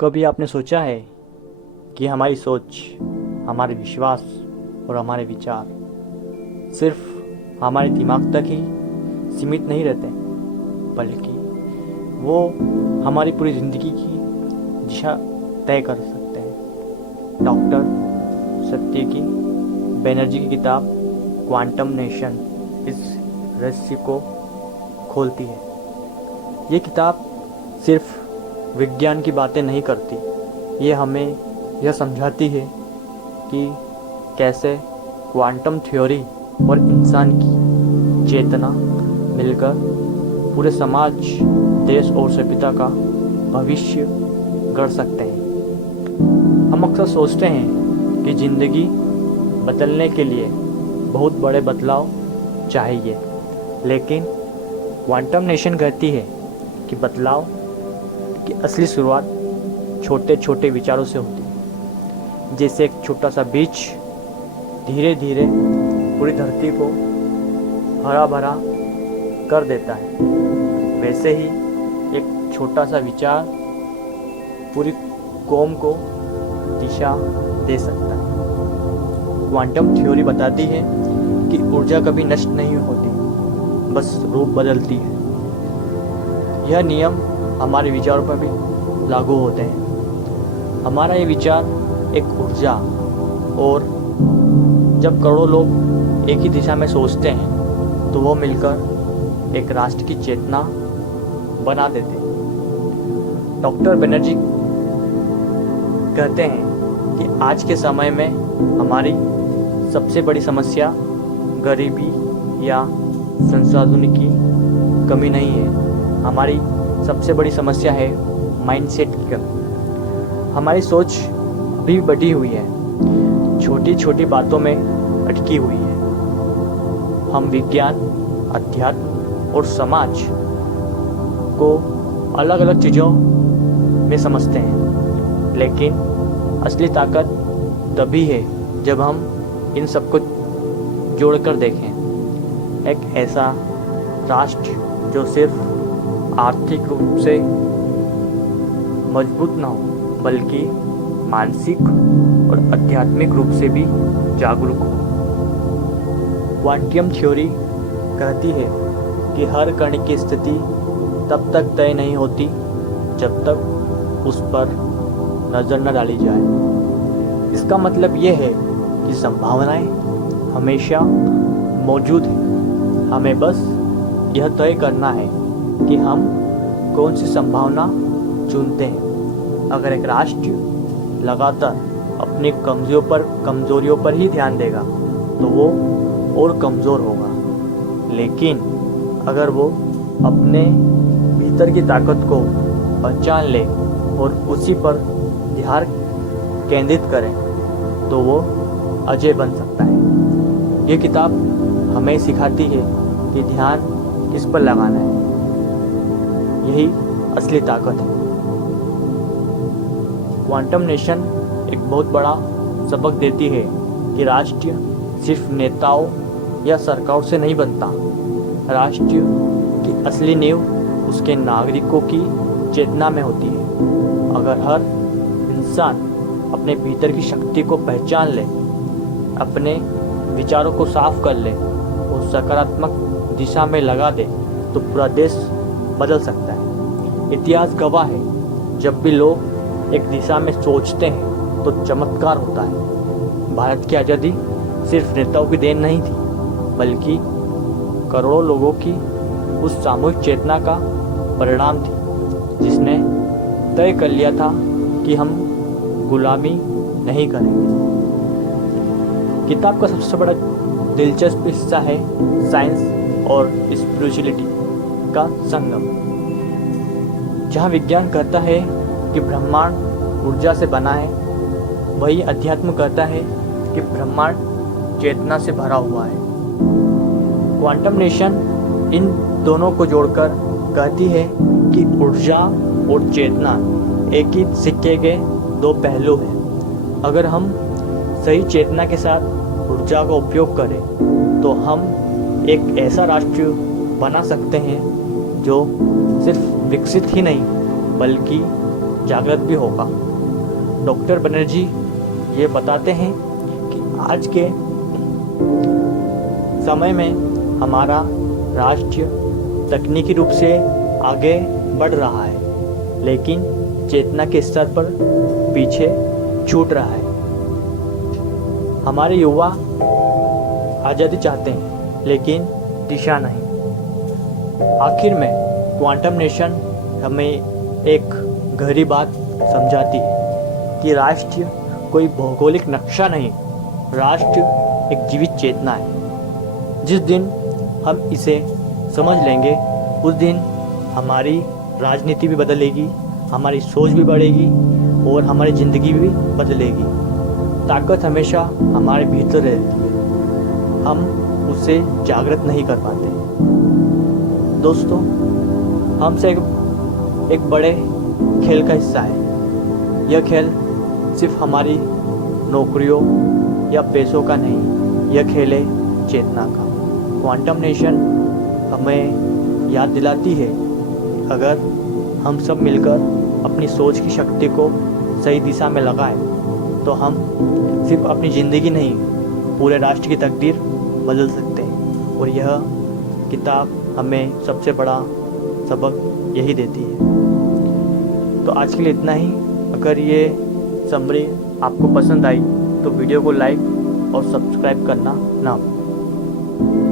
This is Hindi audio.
कभी आपने सोचा है कि हमारी सोच, हमारे विश्वास और हमारे विचार सिर्फ हमारे दिमाग तक ही सीमित नहीं रहते, बल्कि वो हमारी पूरी ज़िंदगी की दिशा तय कर सकते हैं। डॉक्टर सत्यकी बनर्जी की किताब क्वांटम नेशन इस रहस्य को खोलती है। ये किताब सिर्फ विज्ञान की बातें नहीं करती, ये हमें यह समझाती है कि कैसे क्वांटम थ्योरी और इंसान की चेतना मिलकर पूरे समाज, देश और सभ्यता का भविष्य गढ़ सकते हैं। हम अक्सर सोचते हैं कि ज़िंदगी बदलने के लिए बहुत बड़े बदलाव चाहिए, लेकिन क्वांटम नेशन कहती है कि बदलाव की असली शुरुआत छोटे छोटे विचारों से होती है। जैसे एक छोटा सा बीज धीरे धीरे पूरी धरती को हरा भरा कर देता है, वैसे ही एक छोटा सा विचार पूरी कौम को दिशा दे सकता है। क्वांटम थ्योरी बताती है कि ऊर्जा कभी नष्ट नहीं होती, बस रूप बदलती है। यह नियम हमारे विचारों पर भी लागू होते हैं। हमारा ये विचार एक ऊर्जा, और जब करोड़ों लोग एक ही दिशा में सोचते हैं तो वो मिलकर एक राष्ट्र की चेतना बना देते हैं। डॉक्टर बनर्जी कहते हैं कि आज के समय में हमारी सबसे बड़ी समस्या गरीबी या संसाधनों की कमी नहीं है, हमारी सबसे बड़ी समस्या है माइंडसेट की कमी। हमारी सोच भी बढ़ी हुई है, छोटी छोटी बातों में अटकी हुई है। हम विज्ञान, अध्यात्म और समाज को अलग अलग चीज़ों में समझते हैं, लेकिन असली ताकत तभी है जब हम इन सबको जोड़कर देखें। एक ऐसा राष्ट्र जो सिर्फ आर्थिक रूप से मजबूत न हो, बल्कि मानसिक और आध्यात्मिक रूप से भी जागरूक हो। क्वांटम थ्योरी कहती है कि हर कण की स्थिति तब तक तय नहीं होती जब तक उस पर नज़र न डाली जाए। इसका मतलब ये है कि संभावनाएं हमेशा मौजूद हैं, हमें बस यह तय करना है कि हम कौन सी संभावना चुनते हैं। अगर एक राष्ट्र लगातार अपनी कमजोरियों पर ही ध्यान देगा तो वो और कमज़ोर होगा, लेकिन अगर वो अपने भीतर की ताकत को पहचान ले और उसी पर ध्यान केंद्रित करे तो वो अजय बन सकता है। ये किताब हमें सिखाती है कि ध्यान किस पर लगाना है, यही असली ताकत है। क्वांटम नेशन एक बहुत बड़ा सबक देती है कि राष्ट्र सिर्फ नेताओं या सरकारों से नहीं बनता। राष्ट्र की असली नींव उसके नागरिकों की चेतना में होती है। अगर हर इंसान अपने भीतर की शक्ति को पहचान ले, अपने विचारों को साफ कर ले और सकारात्मक दिशा में लगा दे तो पूरा देश बदल सकता है। इतिहास गवाह है, जब भी लोग एक दिशा में सोचते हैं तो चमत्कार होता है। भारत की आज़ादी सिर्फ नेताओं की देन नहीं थी, बल्कि करोड़ों लोगों की उस सामूहिक चेतना का परिणाम थी, जिसने तय कर लिया था कि हम गुलामी नहीं करेंगे। किताब का सबसे बड़ा दिलचस्प हिस्सा है साइंस और स्पिरिचुअलिटी का संगम, जहाँ विज्ञान कहता है कि ब्रह्मांड ऊर्जा से बना है, वही अध्यात्म कहता है कि ब्रह्मांड चेतना से भरा हुआ है। क्वांटम नेशन इन दोनों को जोड़कर कहती है कि ऊर्जा और चेतना एक ही सिक्के के दो पहलू हैं। अगर हम सही चेतना के साथ ऊर्जा का उपयोग करें तो हम एक ऐसा राष्ट्र बना सकते हैं जो सिर्फ विकसित ही नहीं, बल्कि जागृत भी होगा। डॉक्टर बनर्जी ये बताते हैं कि आज के समय में हमारा राष्ट्र तकनीकी रूप से आगे बढ़ रहा है, लेकिन चेतना के स्तर पर पीछे छूट रहा है। हमारे युवा आज़ादी चाहते हैं, लेकिन दिशा नहीं। आखिर में क्वांटम नेशन हमें एक गहरी बात समझाती है कि राष्ट्र कोई भौगोलिक नक्शा नहीं, राष्ट्र एक जीवित चेतना है। जिस दिन हम इसे समझ लेंगे, उस दिन हमारी राजनीति भी बदलेगी, हमारी सोच भी बढ़ेगी और हमारी ज़िंदगी भी बदलेगी। ताकत हमेशा हमारे भीतर रहती है, हम उसे जागृत नहीं कर पाते। दोस्तों, हमसे एक बड़े खेल का हिस्सा है। यह खेल सिर्फ हमारी नौकरियों या पैसों का नहीं, यह खेल है चेतना का। क्वांटम नेशन हमें याद दिलाती है, अगर हम सब मिलकर अपनी सोच की शक्ति को सही दिशा में लगाएं, तो हम सिर्फ अपनी ज़िंदगी नहीं, पूरे राष्ट्र की तकदीर बदल सकते हैं। और यह किताब हमें सबसे बड़ा सबक यही देती है। तो आज के लिए इतना ही। अगर ये समरी आपको पसंद आई तो वीडियो को लाइक और सब्सक्राइब करना ना भूलें।